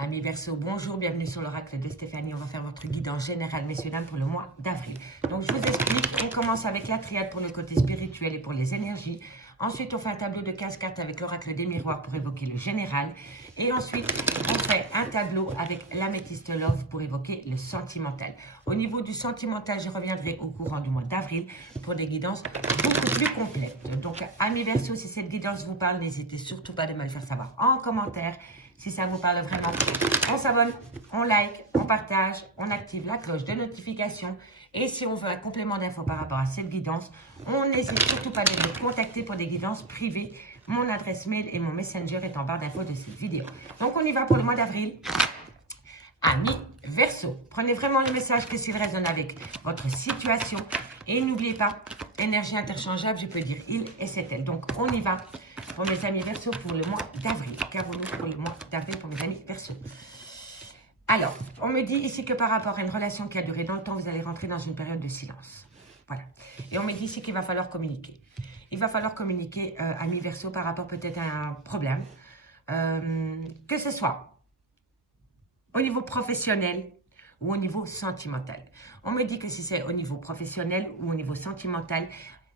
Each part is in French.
Amis Verseau, bonjour, bienvenue sur l'oracle de Stéphanie. On va faire votre guidance générale, messieurs, dames, pour le mois d'avril. Donc, je vous explique, on commence avec la triade pour le côté spirituel et pour les énergies. Ensuite, on fait un tableau de 15 cartes avec l'oracle des miroirs pour évoquer le général. Et ensuite, on fait un tableau avec l'améthyste love pour évoquer le sentimental. Au niveau du sentimental, je reviendrai au courant du mois d'avril pour des guidances beaucoup plus complètes. Donc, amis Verseau, si cette guidance vous parle, n'hésitez surtout pas de me le faire savoir en commentaire. Si ça vous parle vraiment, on s'abonne, on like, on partage, on active la cloche de notification. Et si on veut un complément d'infos par rapport à cette guidance, on n'hésite surtout pas de me contacter pour des guidances privées. Mon adresse mail et mon messenger est en barre d'infos de cette vidéo. Donc on y va pour le mois d'avril. Amis Verseau, prenez vraiment le message que s'il résonne avec votre situation. Et n'oubliez pas, énergie interchangeable, je peux dire il et c'est elle. Donc on y va. Pour mes amis Verseau pour le mois d'avril. Qu'avons-nous pour le mois d'avril pour mes amis Verseau? Alors, on me dit ici que par rapport à une relation qui a duré dans le temps, vous allez rentrer dans une période de silence. Voilà. Et on me dit ici qu'il va falloir communiquer. Il va falloir communiquer, amis Verseau, par rapport peut-être à un problème. Que ce soit au niveau professionnel ou au niveau sentimental. On me dit que si c'est au niveau professionnel ou au niveau sentimental,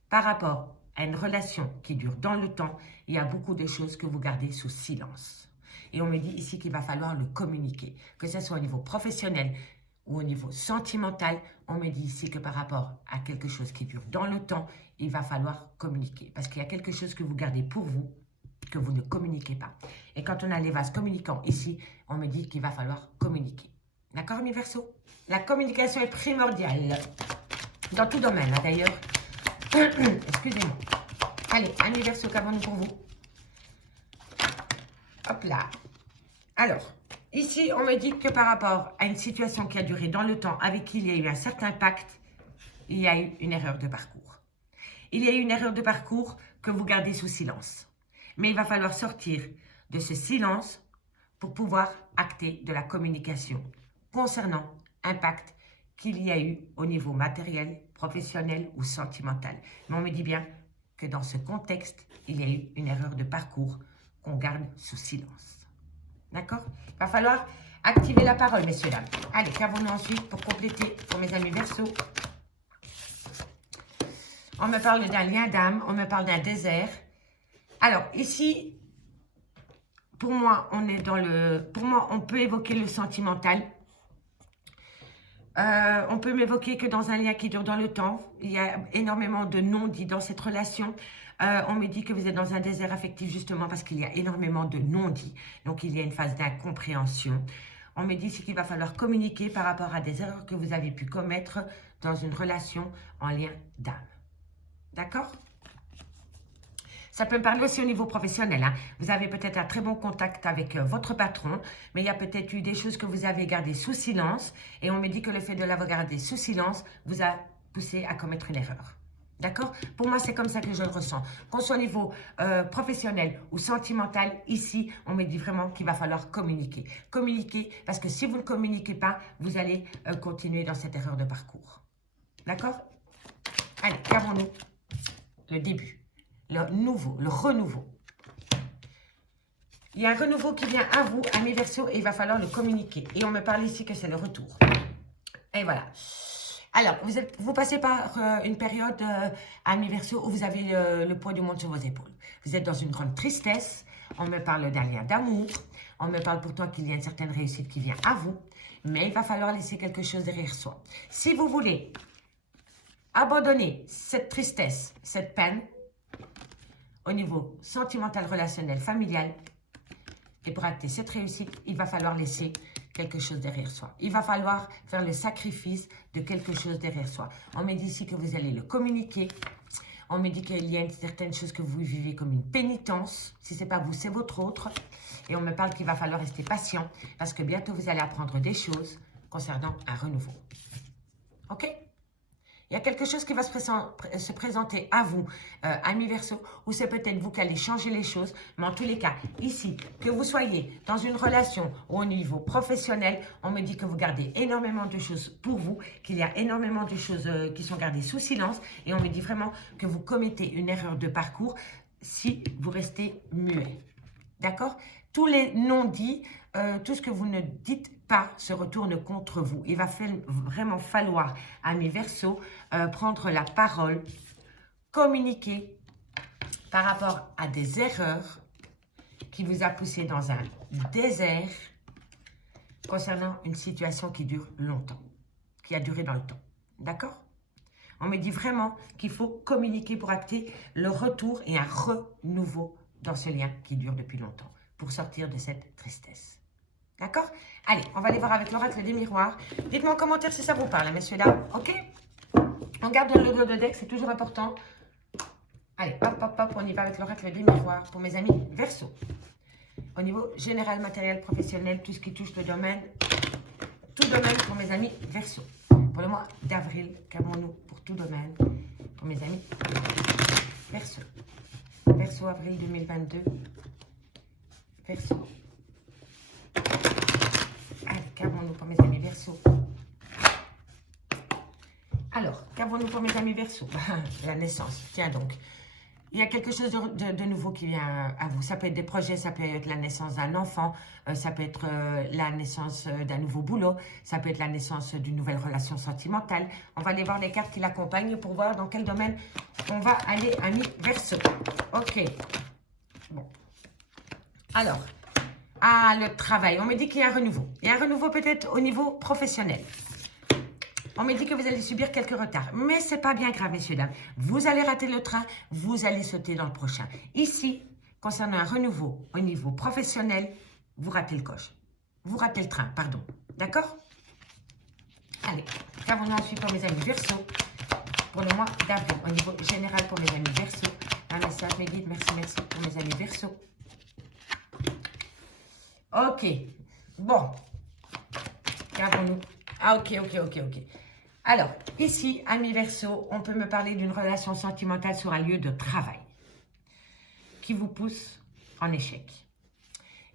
par rapport à une relation qui dure dans le temps, il y a beaucoup de choses que vous gardez sous silence. Et on me dit ici qu'il va falloir le communiquer. Que ce soit au niveau professionnel ou au niveau sentimental, on me dit ici que par rapport à quelque chose qui dure dans le temps, il va falloir communiquer. Parce qu'il y a quelque chose que vous gardez pour vous, que vous ne communiquez pas. Et quand on a les vases communicants ici, on me dit qu'il va falloir communiquer. D'accord, mes Verseaux? La communication est primordiale. Dans tout domaine, d'ailleurs. Excusez-moi. Allez, amis Verseau, qu'avons-nous pour vous? Hop là. Alors, ici, on me dit que par rapport à une situation qui a duré dans le temps, avec qui il y a eu un certain pacte, il y a eu une erreur de parcours. Il y a eu une erreur de parcours que vous gardez sous silence. Mais il va falloir sortir de ce silence pour pouvoir acter de la communication concernant un pacte qu'il y a eu au niveau matériel, professionnel ou sentimental. Mais on me dit bien que dans ce contexte, il y a eu une erreur de parcours qu'on garde sous silence. D'accord? Il va falloir activer la parole, messieurs, dames. Allez, qu'avons-nous ensuite pour compléter pour mes amis Verseau? On me parle d'un lien d'âme, on me parle d'un désert. Alors, ici, pour moi, on est dans le... Pour moi, on peut évoquer le sentimental. On peut m'évoquer que dans un lien qui dure dans le temps, il y a énormément de non-dits dans cette relation. On me dit que vous êtes dans un désert affectif justement parce qu'il y a énormément de non-dits. Donc, il y a une phase d'incompréhension. On me dit qu'il va falloir communiquer par rapport à des erreurs que vous avez pu commettre dans une relation en lien d'âme. D'accord ? Ça peut me parler aussi au niveau professionnel. Hein. Vous avez peut-être un très bon contact avec votre patron, mais il y a peut-être eu des choses que vous avez gardées sous silence. Et on me dit que le fait de l'avoir gardé sous silence vous a poussé à commettre une erreur. D'accord? Pour moi, c'est comme ça que je le ressens. Qu'on soit au niveau professionnel ou sentimental, ici, on me dit vraiment qu'il va falloir communiquer. Communiquer, parce que si vous ne communiquez pas, vous allez continuer dans cette erreur de parcours. D'accord? Allez, qu'avons-nous? Le début. Le nouveau, le renouveau. Il y a un renouveau qui vient à vous, amis Verseau, et il va falloir le communiquer. Et on me parle ici que c'est le retour. Et voilà. Alors, vous passez par une période, amis Verseau, où vous avez le poids du monde sur vos épaules. Vous êtes dans une grande tristesse. On me parle d'un lien d'amour. On me parle pourtant qu'il y a une certaine réussite qui vient à vous. Mais il va falloir laisser quelque chose derrière soi. Si vous voulez abandonner cette tristesse, cette peine, au niveau sentimental, relationnel, familial, et pour acter cette réussite, il va falloir laisser quelque chose derrière soi. Il va falloir faire le sacrifice de quelque chose derrière soi. On me dit ici que vous allez le communiquer. On me dit qu'il y a une certaine chose que vous vivez comme une pénitence. Si ce n'est pas vous, c'est votre autre. Et on me parle qu'il va falloir rester patient parce que bientôt, vous allez apprendre des choses concernant un renouveau. OK ? Il y a quelque chose qui va se présenter à vous, amis Verseau, ou c'est peut-être vous qui allez changer les choses. Mais en tous les cas, ici, que vous soyez dans une relation ou au niveau professionnel, on me dit que vous gardez énormément de choses pour vous, qu'il y a énormément de choses qui sont gardées sous silence. Et on me dit vraiment que vous commettez une erreur de parcours si vous restez muet. D'accord? tous les non-dits, tout ce que vous ne dites pas se retourne contre vous. Il va vraiment falloir, amis Verseau, prendre la parole, communiquer par rapport à des erreurs qui vous a poussé dans un désert concernant une situation qui dure longtemps, qui a duré dans le temps. D'accord? On me dit vraiment qu'il faut communiquer pour acter le retour et un renouveau dans ce lien qui dure depuis longtemps, pour sortir de cette tristesse. D'accord? Allez, on va aller voir avec l'oracle des miroirs. Dites-moi en commentaire si ça vous parle, messieurs, dames. Ok? On garde le lot de deck, c'est toujours important. Allez, hop, hop, hop, on y va avec l'oracle des miroirs pour mes amis Verseau. Au niveau général, matériel, professionnel, tout ce qui touche le domaine, tout domaine pour mes amis Verseau. Pour le mois d'avril, qu'avons-nous pour tout domaine pour mes amis Verseau. Verseau, avril 2022. Verseau. Allez, qu'avons-nous pour mes amis Verseau? Alors, qu'avons-nous pour mes amis Verseau? La naissance, tiens donc. Il y a quelque chose de nouveau qui vient à vous. Ça peut être des projets, ça peut être la naissance d'un enfant, ça peut être la naissance d'un nouveau boulot, ça peut être la naissance d'une nouvelle relation sentimentale. On va aller voir les cartes qui l'accompagnent pour voir dans quel domaine on va aller, amis Verseau. Ok. Bon. Alors, le travail. On me dit qu'il y a un renouveau. Il y a un renouveau peut-être au niveau professionnel. On me dit que vous allez subir quelques retards. Mais ce n'est pas bien grave, messieurs, dames. Vous allez rater le train, vous allez sauter dans le prochain. Ici, concernant un renouveau au niveau professionnel, vous ratez le coche. Vous ratez le train, pardon. D'accord? Allez, qu'avons-nous ensuite pour mes amis Verseau? Pour le mois d'avril, au niveau général pour mes amis Verseau. Un message, mes guides, merci, merci pour mes amis Verseau. Ok, bon. Qu'avons-nous? Ah, ok. Alors, ici, amis Verseau, on peut me parler d'une relation sentimentale sur un lieu de travail qui vous pousse en échec.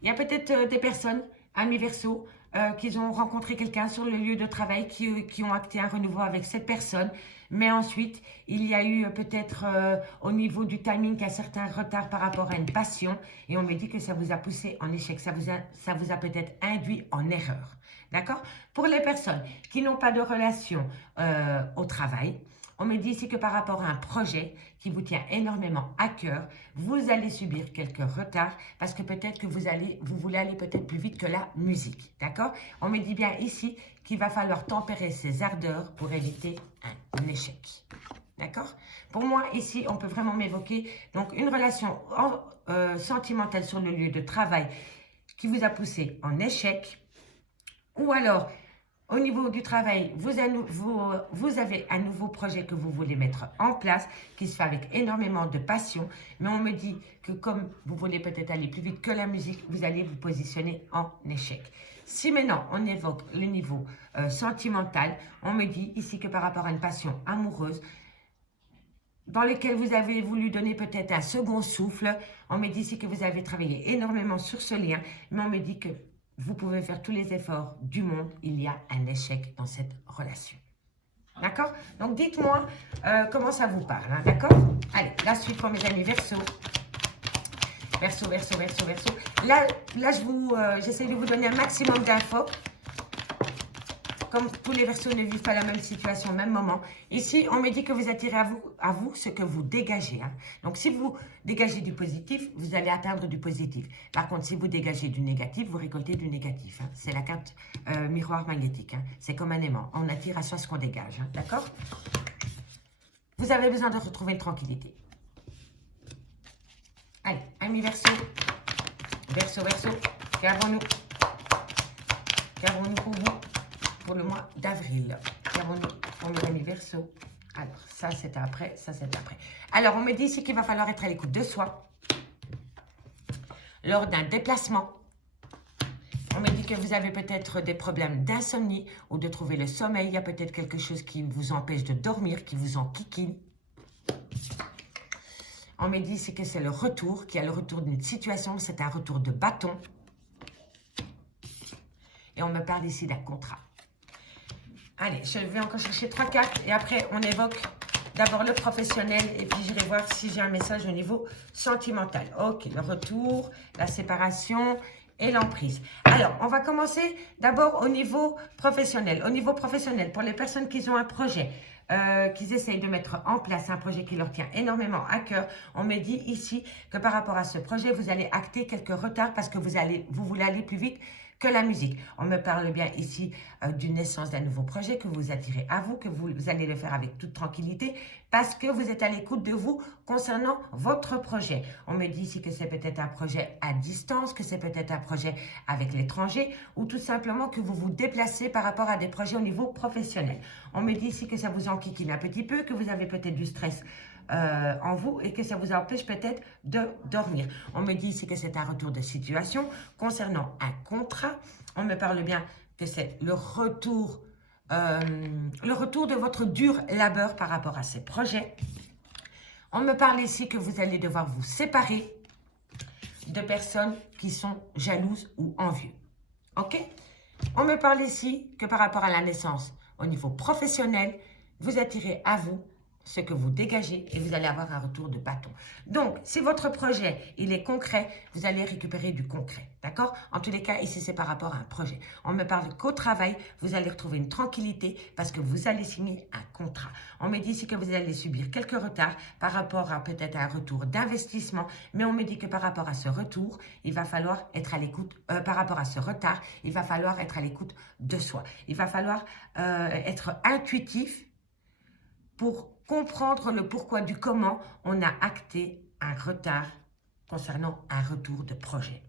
Il y a peut-être des personnes, amis Verseau, qui ont rencontré quelqu'un sur le lieu de travail, qui ont acté un renouveau avec cette personne, mais ensuite, il y a eu peut-être au niveau du timing un certain retard par rapport à une passion, et on me dit que ça vous a poussé en échec, ça vous a peut-être induit en erreur. D'accord? Pour les personnes qui n'ont pas de relation au travail, on me dit ici que par rapport à un projet qui vous tient énormément à cœur, vous allez subir quelques retards parce que peut-être que vous voulez aller peut-être plus vite que la musique. D'accord? On me dit bien ici qu'il va falloir tempérer ses ardeurs pour éviter un échec. D'accord? Pour moi, ici, on peut vraiment m'évoquer donc une relation sentimentale sur le lieu de travail qui vous a poussé en échec. Ou alors, au niveau du travail, vous avez un nouveau projet que vous voulez mettre en place, qui se fait avec énormément de passion. Mais on me dit que comme vous voulez peut-être aller plus vite que la musique, vous allez vous positionner en échec. Si maintenant, on évoque le niveau sentimental, on me dit ici que par rapport à une passion amoureuse, dans lequel vous avez voulu donner peut-être un second souffle, on me dit ici que vous avez travaillé énormément sur ce lien, mais on me dit que vous pouvez faire tous les efforts du monde, il y a un échec dans cette relation. D'accord? Donc, dites-moi comment ça vous parle, hein, d'accord? Allez, la suite pour mes amis Verseau. Verseau. Là j'essaie de vous donner un maximum d'infos. Comme tous les Verseaux ne vivent pas la même situation au même moment. Ici, on me dit que vous attirez à vous ce que vous dégagez. Hein. Donc, si vous dégagez du positif, vous allez atteindre du positif. Par contre, si vous dégagez du négatif, vous récoltez du négatif. Hein. C'est la carte miroir magnétique. Hein. C'est comme un aimant. On attire à soi ce qu'on dégage. Hein. D'accord? Vous avez besoin de retrouver une tranquillité. Allez, amis Verseau. Verseau. Qu'avons-nous? Qu'avons-nous pour vous? Pour le mois d'avril. Qu'avons-nous pour mes amis Verseau? Alors, ça c'est après, ça c'est après. Alors, on me dit ici qu'il va falloir être à l'écoute de soi. Lors d'un déplacement, on me dit que vous avez peut-être des problèmes d'insomnie ou de trouver le sommeil. Il y a peut-être quelque chose qui vous empêche de dormir, qui vous enquiquine. On me dit ici que c'est le retour, qu'il y a le retour d'une situation, c'est un retour de bâton. Et on me parle ici d'un contrat. Allez, je vais encore chercher 3 cartes et après on évoque d'abord le professionnel et puis j'irai voir si j'ai un message au niveau sentimental. Ok, le retour, la séparation et l'emprise. Alors, on va commencer d'abord au niveau professionnel. Au niveau professionnel, pour les personnes qui ont un projet, qu'ils essayent de mettre en place un projet qui leur tient énormément à cœur, on me dit ici que par rapport à ce projet, vous allez acter quelques retards parce que vous voulez aller plus vite que la musique. On me parle bien ici d'une naissance d'un nouveau projet que vous attirez à vous, que vous allez le faire avec toute tranquillité parce que vous êtes à l'écoute de vous concernant votre projet. On me dit ici que c'est peut-être un projet à distance, que c'est peut-être un projet avec l'étranger ou tout simplement que vous vous déplacez par rapport à des projets au niveau professionnel. On me dit ici que ça vous enquiquine un petit peu, que vous avez peut-être du stress en vous et que ça vous empêche peut-être de dormir. On me dit ici que c'est un retour de situation concernant un contrat. On me parle bien que c'est le retour de votre dur labeur par rapport à ces projets. On me parle ici que vous allez devoir vous séparer de personnes qui sont jalouses ou envieuses. Ok? On me parle ici que par rapport à la naissance au niveau professionnel, vous attirez à vous ce que vous dégagez et vous allez avoir un retour de bâton. Donc, si votre projet, il est concret, vous allez récupérer du concret, d'accord? En tous les cas, ici, c'est par rapport à un projet. On me parle qu'au travail, vous allez retrouver une tranquillité parce que vous allez signer un contrat. On me dit ici que vous allez subir quelques retards par rapport à peut-être un retour d'investissement, mais on me dit que par rapport à ce retour, il va falloir être à l'écoute, par rapport à ce retard, il va falloir être à l'écoute de soi. Il va falloir être intuitif pour comprendre le pourquoi du comment on a acté un retard concernant un retour de projet.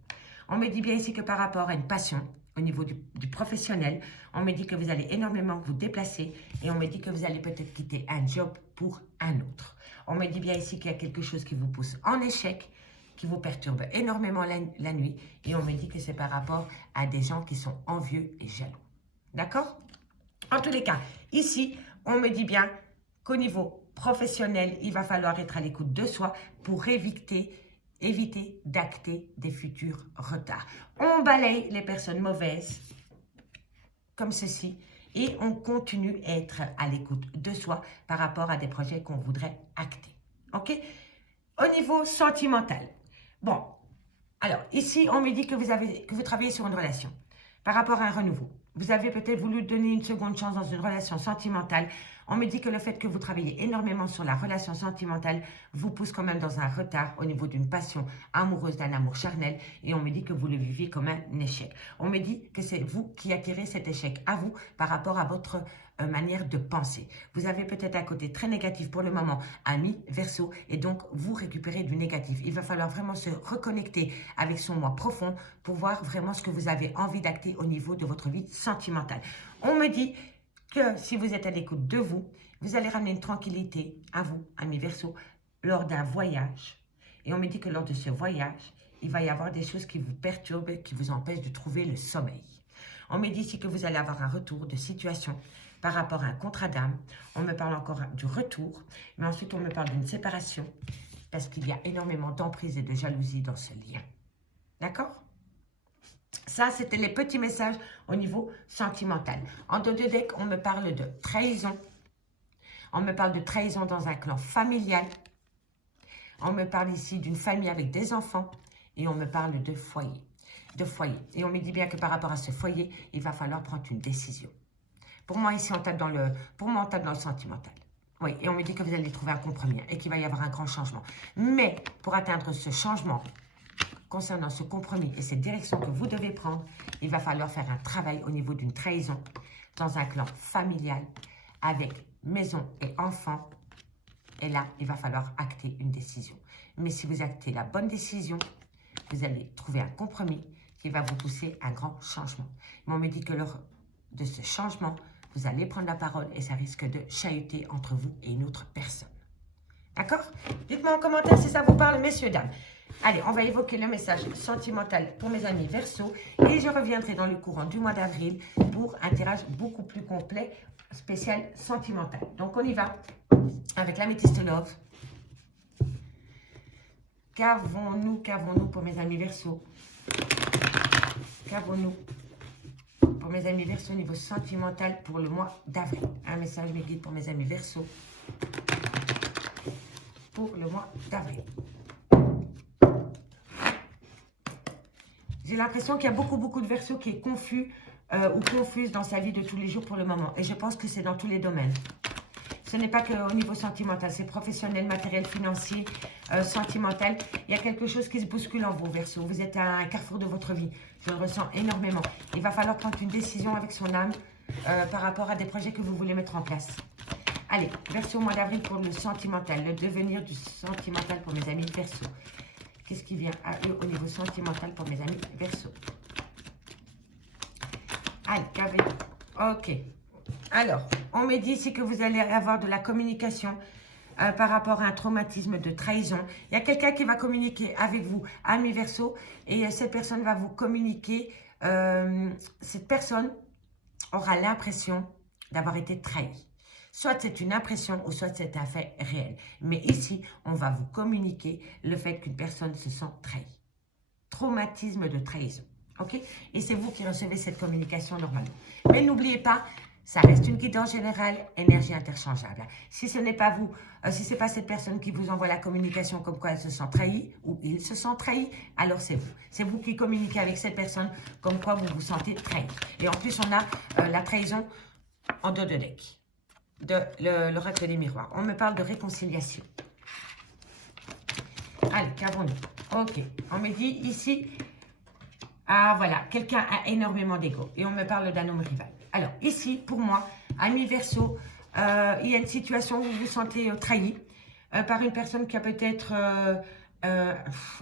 On me dit bien ici que par rapport à une passion, au niveau du professionnel, on me dit que vous allez énormément vous déplacer et on me dit que vous allez peut-être quitter un job pour un autre. On me dit bien ici qu'il y a quelque chose qui vous pousse en échec, qui vous perturbe énormément la nuit et on me dit que c'est par rapport à des gens qui sont envieux et jaloux. D'accord? En tous les cas, ici, on me dit bien qu'au niveau professionnel, il va falloir être à l'écoute de soi pour éviter d'acter des futurs retards. On balaye les personnes mauvaises comme ceci et on continue à être à l'écoute de soi par rapport à des projets qu'on voudrait acter. Ok? Au niveau sentimental. Bon, alors ici, on me dit que vous travaillez sur une relation par rapport à un renouveau. Vous avez peut-être voulu donner une seconde chance dans une relation sentimentale. On me dit que le fait que vous travaillez énormément sur la relation sentimentale vous pousse quand même dans un retard au niveau d'une passion amoureuse, d'un amour charnel. Et on me dit que vous le vivez comme un échec. On me dit que c'est vous qui attirez cet échec à vous par rapport à votre manière de penser. Vous avez peut-être un côté très négatif pour le moment, ami, verseau, et donc vous récupérez du négatif. Il va falloir vraiment se reconnecter avec son moi profond pour voir vraiment ce que vous avez envie d'acter au niveau de votre vie sentimentale. On me dit que si vous êtes à l'écoute de vous, vous allez ramener une tranquillité à vous, ami verseau, lors d'un voyage. Et on me dit que lors de ce voyage, il va y avoir des choses qui vous perturbent, qui vous empêchent de trouver le sommeil. On me dit ici que vous allez avoir un retour de situation par rapport à un contrat d'âme. On me parle encore du retour, mais ensuite on me parle d'une séparation parce qu'il y a énormément d'emprise et de jalousie dans ce lien. D'accord? Ça, c'était les petits messages au niveau sentimental. En dos de deck, on me parle de trahison. On me parle de trahison dans un clan familial. On me parle ici d'une famille avec des enfants. Et on me parle de foyer. Et on me dit bien que par rapport à ce foyer, il va falloir prendre une décision. Pour moi, ici, on tape dans le sentimental. Oui, et on me dit que vous allez trouver un compromis et qu'il va y avoir un grand changement. Mais pour atteindre ce changement, concernant ce compromis et cette direction que vous devez prendre, il va falloir faire un travail au niveau d'une trahison dans un clan familial avec maison et enfants. Et là, il va falloir acter une décision. Mais si vous actez la bonne décision, vous allez trouver un compromis qui va vous pousser à un grand changement. Mais on me dit que lors de ce changement, vous allez prendre la parole et ça risque de chahuter entre vous et une autre personne. D'accord? Dites-moi en commentaire si ça vous parle, messieurs, dames. Allez, on va évoquer le message sentimental pour mes amis Verseau et je reviendrai dans le courant du mois d'avril pour un tirage beaucoup plus complet, spécial sentimental. Donc, on y va avec l'améthyste Love. Qu'avons-nous pour mes amis Verseau? Qu'avons-nous pour mes amis Verseau au niveau sentimental pour le mois d'avril? Un message, mes guides, pour mes amis Verseau pour le mois d'avril. J'ai l'impression qu'il y a beaucoup de Verseaux qui est confus ou confuse dans sa vie de tous les jours pour le moment. Et je pense que c'est dans tous les domaines. Ce n'est pas qu'au niveau sentimental, c'est professionnel, matériel, financier, sentimental. Il y a quelque chose qui se bouscule en vous, Verseau. Vous êtes à un carrefour de votre vie. Je le ressens énormément. Il va falloir prendre une décision avec son âme par rapport à des projets que vous voulez mettre en place. Allez, Verseau, mois d'avril pour le sentimental, le devenir du sentimental pour mes amis Verseau. Qu'est-ce qui vient à eux au niveau sentimental pour mes amis Verseau? Allez, carré. Ok. Alors, on me dit ici que vous allez avoir de la communication par rapport à un traumatisme de trahison. Il y a quelqu'un qui va communiquer avec vous, ami Verseau, et cette personne va vous communiquer. Cette personne aura l'impression d'avoir été trahie. Soit c'est une impression ou soit c'est un fait réel. Mais ici, on va vous communiquer le fait qu'une personne se sent trahie. Traumatisme de trahison. Ok? Et c'est vous qui recevez cette communication normalement. Mais n'oubliez pas, ça reste une guidance générale, énergie interchangeable. Si ce n'est pas vous, si ce n'est pas cette personne qui vous envoie la communication comme quoi elle se sent trahie ou il se sent trahi, alors c'est vous. C'est vous qui communiquez avec cette personne comme quoi vous vous sentez trahi. Et en plus, on a la trahison en dos de deck. L'oracle des miroirs. On me parle de réconciliation. Allez, qu'avons-nous? Ok, on me dit ici, ah voilà, quelqu'un a énormément d'ego. Et on me parle d'un homme rival. Alors, ici, pour moi, ami Verseau, il y a une situation où vous vous sentez trahi par une personne qui a peut-être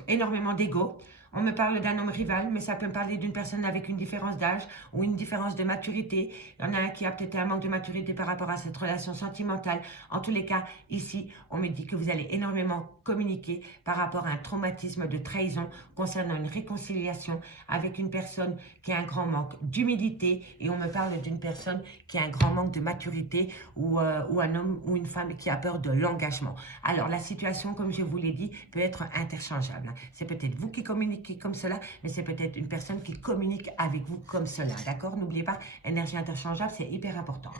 énormément d'ego. On me parle d'un homme rival, mais ça peut me parler d'une personne avec une différence d'âge ou une différence de maturité. Il y en a un qui a peut-être un manque de maturité par rapport à cette relation sentimentale. En tous les cas, ici, on me dit que vous allez énormément communiquer par rapport à un traumatisme de trahison concernant une réconciliation avec une personne qui a un grand manque d'humilité. Et on me parle d'une personne qui a un grand manque de maturité ou un homme ou une femme qui a peur de l'engagement. Alors, la situation, comme je vous l'ai dit, peut être interchangeable. C'est peut-être vous qui communiquez comme cela, mais c'est peut-être une personne qui communique avec vous comme cela, d'accord? N'oubliez pas, énergie interchangeable, c'est hyper important.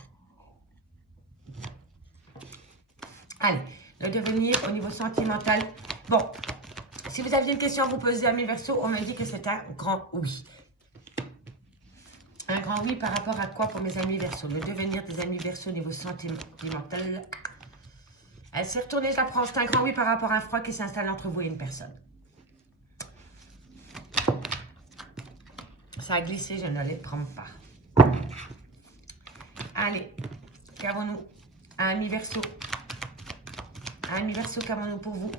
Allez, le devenir au niveau sentimental. Bon, si vous aviez une question à vous poser à mes Verseaux, on m'a dit que c'est un grand oui. Un grand oui par rapport à quoi pour mes amis Verseaux? Le devenir des amis Verseaux au niveau sentimental. Elle s'est retournée, je la prends. C'est un grand oui par rapport à un froid qui s'installe entre vous et une personne. Ça a glissé, je ne les prends pas. Allez, qu'avons-nous? Ami Verseau. Ami Verseau, qu'avons-nous pour vous?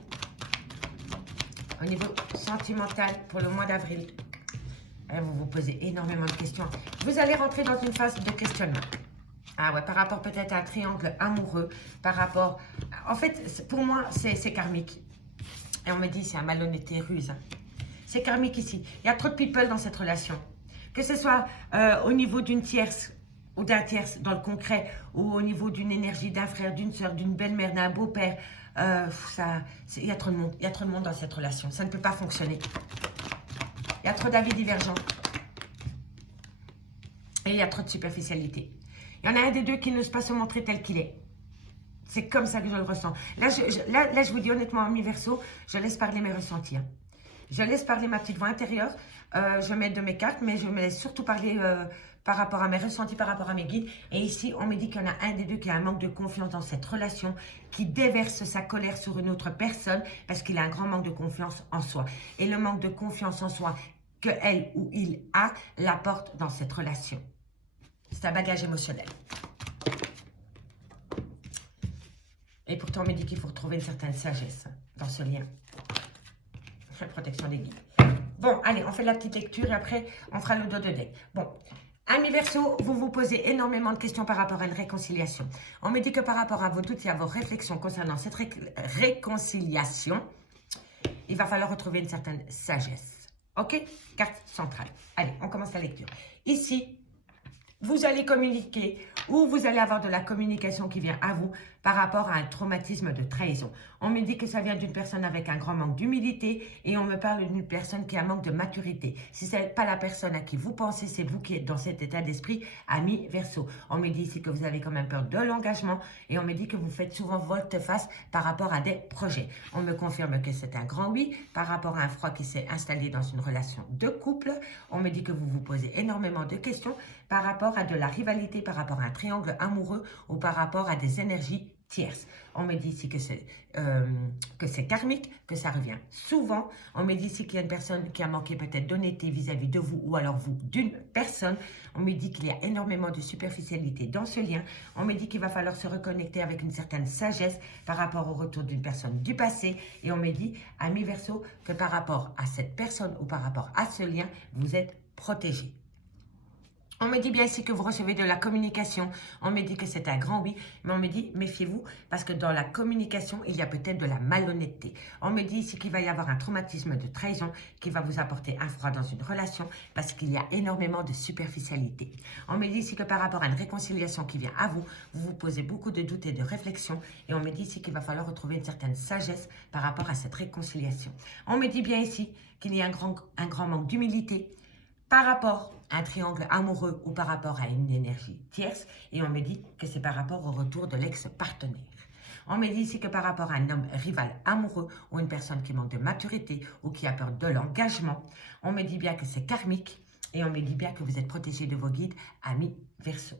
Au niveau sentimental, pour le mois d'avril. Vous vous posez énormément de questions. Vous allez rentrer dans une phase de questionnement. Ah ouais, par rapport peut-être à un triangle amoureux, par rapport... En fait, pour moi, c'est karmique. Et on me dit, c'est un malhonnêteté ruse. C'est karmique ici. Il y a trop de people dans cette relation. Que ce soit au niveau d'une tierce ou d'un tierce dans le concret, ou au niveau d'une énergie, d'un frère, d'une soeur, d'une belle-mère, d'un beau-père, il y a trop de monde. Il y a trop de monde dans cette relation. Ça ne peut pas fonctionner. Il y a trop d'avis divergents. Et il y a trop de superficialité. Il y en a un des deux qui n'ose pas se montrer tel qu'il est. C'est comme ça que je le ressens. Là, je vous dis honnêtement, ami Verseau, je laisse parler mes ressentis. Hein. Je laisse parler ma petite voix intérieure. Je mets de mes cartes, mais je me laisse surtout parler par rapport à mes ressentis, par rapport à mes guides. Et ici, on me dit qu'il y en a un des deux qui a un manque de confiance dans cette relation, qui déverse sa colère sur une autre personne parce qu'il a un grand manque de confiance en soi. Et le manque de confiance en soi que elle ou il a, l'apporte dans cette relation. C'est un bagage émotionnel. Et pourtant, on me dit qu'il faut retrouver une certaine sagesse dans ce lien. La protection des guides. Bon, allez, on fait la petite lecture et après, on fera le dos de deck. Bon, ami Verseau, vous vous posez énormément de questions par rapport à une réconciliation. On me dit que par rapport à vos doutes et à vos réflexions concernant cette réconciliation, il va falloir retrouver une certaine sagesse. Ok? Carte centrale. Allez, on commence la lecture. Ici, vous allez communiquer ou vous allez avoir de la communication qui vient à vous par rapport à un traumatisme de trahison. On me dit que ça vient d'une personne avec un grand manque d'humilité et on me parle d'une personne qui a un manque de maturité. Si ce n'est pas la personne à qui vous pensez, c'est vous qui êtes dans cet état d'esprit, ami Verseau. On me dit ici que vous avez quand même peur de l'engagement et on me dit que vous faites souvent volte-face par rapport à des projets. On me confirme que c'est un grand oui par rapport à un froid qui s'est installé dans une relation de couple. On me dit que vous vous posez énormément de questions par rapport à de la rivalité, par rapport à un triangle amoureux ou par rapport à des énergies tierces. On me dit ici que c'est karmique, que ça revient souvent. On me dit ici qu'il y a une personne qui a manqué peut-être d'honnêteté vis-à-vis de vous ou alors vous d'une personne. On me dit qu'il y a énormément de superficialité dans ce lien. On me dit qu'il va falloir se reconnecter avec une certaine sagesse par rapport au retour d'une personne du passé. Et on me dit, ami Verseau, que par rapport à cette personne ou par rapport à ce lien, vous êtes protégé. On me dit bien ici que vous recevez de la communication. On me dit que c'est un grand oui, mais on me dit méfiez-vous parce que dans la communication, il y a peut-être de la malhonnêteté. On me dit ici qu'il va y avoir un traumatisme de trahison qui va vous apporter un froid dans une relation parce qu'il y a énormément de superficialité. On me dit ici que par rapport à une réconciliation qui vient à vous, vous vous posez beaucoup de doutes et de réflexions et on me dit ici qu'il va falloir retrouver une certaine sagesse par rapport à cette réconciliation. On me dit bien ici qu'il y a un grand manque d'humilité par rapport à un triangle amoureux ou par rapport à une énergie tierce. Et on me dit que c'est par rapport au retour de l'ex-partenaire. On me dit ici que par rapport à un homme rival amoureux ou une personne qui manque de maturité ou qui a peur de l'engagement, on me dit bien que c'est karmique et on me dit bien que vous êtes protégé de vos guides, amis Verseau.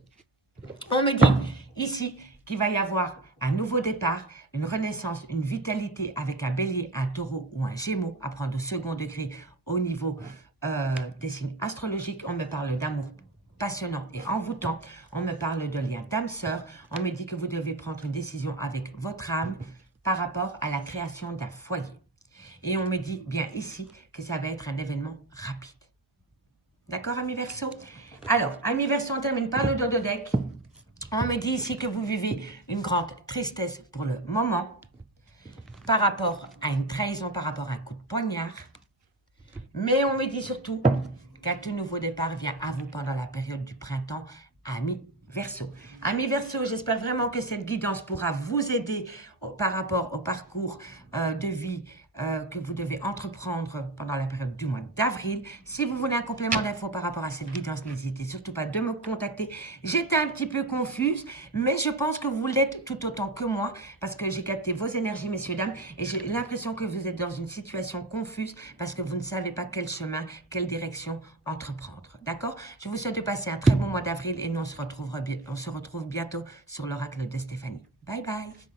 On me dit ici qu'il va y avoir un nouveau départ, une renaissance, une vitalité avec un bélier, un taureau ou un gémeau à prendre au second degré au niveau des signes astrologiques. On me parle d'amour passionnant et envoûtant. On me parle de lien d'âme-sœur. On me dit que vous devez prendre une décision avec votre âme par rapport à la création d'un foyer. Et on me dit bien ici que ça va être un événement rapide. D'accord, ami Verseau? Alors, ami Verseau, on termine par le dos de deck. On me dit ici que vous vivez une grande tristesse pour le moment par rapport à une trahison, par rapport à un coup de poignard. Mais on me dit surtout qu'un tout nouveau départ vient à vous pendant la période du printemps, ami Verseau. Ami Verseau, j'espère vraiment que cette guidance pourra vous aider par rapport au parcours de vie que vous devez entreprendre pendant la période du mois d'avril. Si vous voulez un complément d'infos par rapport à cette guidance, n'hésitez surtout pas de me contacter. J'étais un petit peu confuse, mais je pense que vous l'êtes tout autant que moi parce que j'ai capté vos énergies, messieurs, dames, et j'ai l'impression que vous êtes dans une situation confuse parce que vous ne savez pas quel chemin, quelle direction entreprendre. D'accord? Je vous souhaite de passer un très bon mois d'avril et nous on se retrouve bientôt sur l'oracle de Stéphanie. Bye bye!